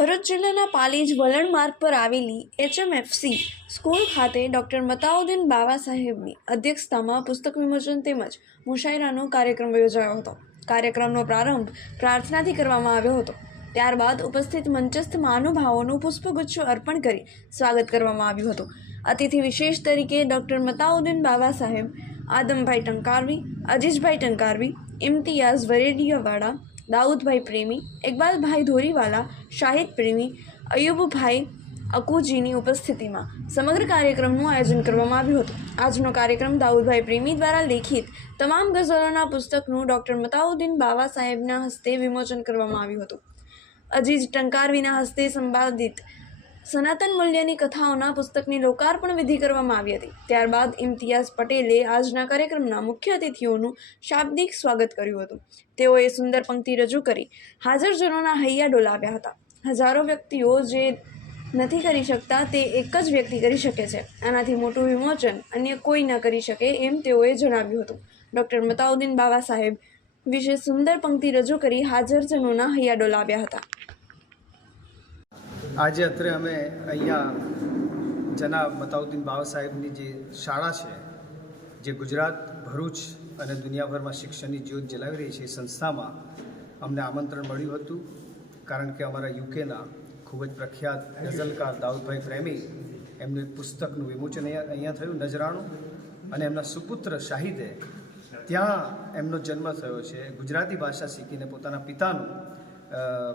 ભરૂચ જિલ્લાના પાલીજ વલણ માર્ગ પર આવેલી H M F C school ખાતે ડૉક્ટર મતાઉદ્દીન બાવા સાહેબની અધ્યક્ષતામાં પુસ્તક વિમોચન તેમજ મુશાયરાનો કાર્યક્રમ યોજાયો હતો. કાર્યક્રમનો પ્રારંભ પ્રાર્થનાથી કરવામાં આવ્યો હતો. ત્યારબાદ ઉપસ્થિત મંચસ્થ મહાનુભાવોનું પુષ્પગુચ્છ અર્પણ કરી સ્વાગત કરવામાં આવ્યું હતું. અતિથિ વિશેષ તરીકે ડૉક્ટર મતાઉદ્દીન બાવા સાહેબ, આદમભાઈ ટંકારવી, અજીજભાઈ ટંકારવી, ઇમ્તિયાઝ વરેડિયાવાળા દાઉદભાઈ પ્રેમી, ઇકબાલભાઈ ધોરીવાલા, શાહિદ પ્રેમી, અયુબભાઈ અકુજીની ઉપસ્થિતિમાં સમગ્ર કાર્યક્રમનું આયોજન કરવામાં આવ્યું હતું. આજનો કાર્યક્રમ દાઉદભાઈ પ્રેમી દ્વારા લેખિત તમામ ગઝલોના પુસ્તકનું ડૉક્ટર મતાઉદ્દીન બાવા સાહેબના હસ્તે વિમોચન કરવામાં આવ્યું હતું. અજીજ ટંકારવીના હસ્તે સંપાદિત સનાતન મૂલ્યની કથાઓના પુસ્તકની લોકાર્પણ વિધિ કરવામાં આવી હતી. ત્યારબાદ ઇમ્તિયાઝ પટેલે આજના કાર્યક્રમના મુખ્ય અતિથિઓનું શાબ્દિક સ્વાગત કર્યું હતું. તેઓએ સુંદર પંક્તિ રજૂ કરી. હાજરજનોના હૈયા ડોલાવ્યા હતા. હજારો વ્યક્તિઓ જે નથી કરી શકતા તે એક જ વ્યક્તિ કરી શકે છે. આનાથી મોટું વિમોચન અન્ય કોઈ ન કરી શકે એમ તેઓએ જણાવ્યું હતું. ડૉક્ટર મતાઉદ્દીન બાવા સાહેબ વિશે સુંદર પંક્તિ રજૂ કરી હાજરજનોના હૈયા ડોલાવ્યા હતા. આજે અત્રે અમે અહીંયા જનાબ મતાઉદ્દીન બાવા સાહેબની જે શાળા છે, જે ગુજરાત ભરૂચ અને દુનિયાભરમાં શિક્ષણની જ્યોત જલાવી રહી છે, એ સંસ્થામાં અમને આમંત્રણ મળ્યું હતું. કારણ કે અમારા યુકેના ખૂબ જ પ્રખ્યાત ગઝલકાર દાઉદભાઈ પ્રેમી એમનું પુસ્તકનું વિમોચન અહીંયા અહીંયા થયું, નજરાણું. અને એમના સુપુત્ર શાહિદે ત્યાં એમનો જન્મ થયો છે. ગુજરાતી ભાષા શીખીને પોતાના પિતાનું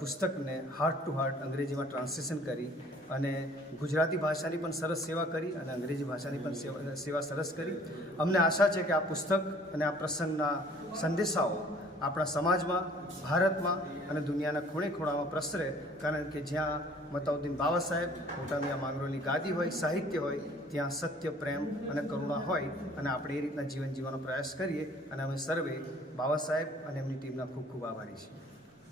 પુસ્તકને હાર્ટ ટુ હાર્ટ અંગ્રેજીમાં ટ્રાન્સલેશન કરી અને ગુજરાતી ભાષાની પણ સરસ સેવા કરી અને અંગ્રેજી ભાષાની પણ સેવા સેવા સરસ કરી. અમને આશા છે કે આ પુસ્તક અને આ પ્રસંગના સંદેશાઓ આપણા સમાજમાં, ભારતમાં અને દુનિયાના ખૂણે ખૂણામાં પ્રસરે. કારણ કે જ્યાં મતાઉદ્દીન બાવા સાહેબ મોટામિયા માંગરોળની ગાદી હોય, સાહિત્ય હોય, ત્યાં સત્ય, પ્રેમ અને કરુણા હોય અને આપણે એ રીતના જીવન જીવવાનો પ્રયાસ કરીએ. અને અમે સર્વે બાવા સાહેબ અને એમની ટીમના ખૂબ ખૂબ આભારી છીએ.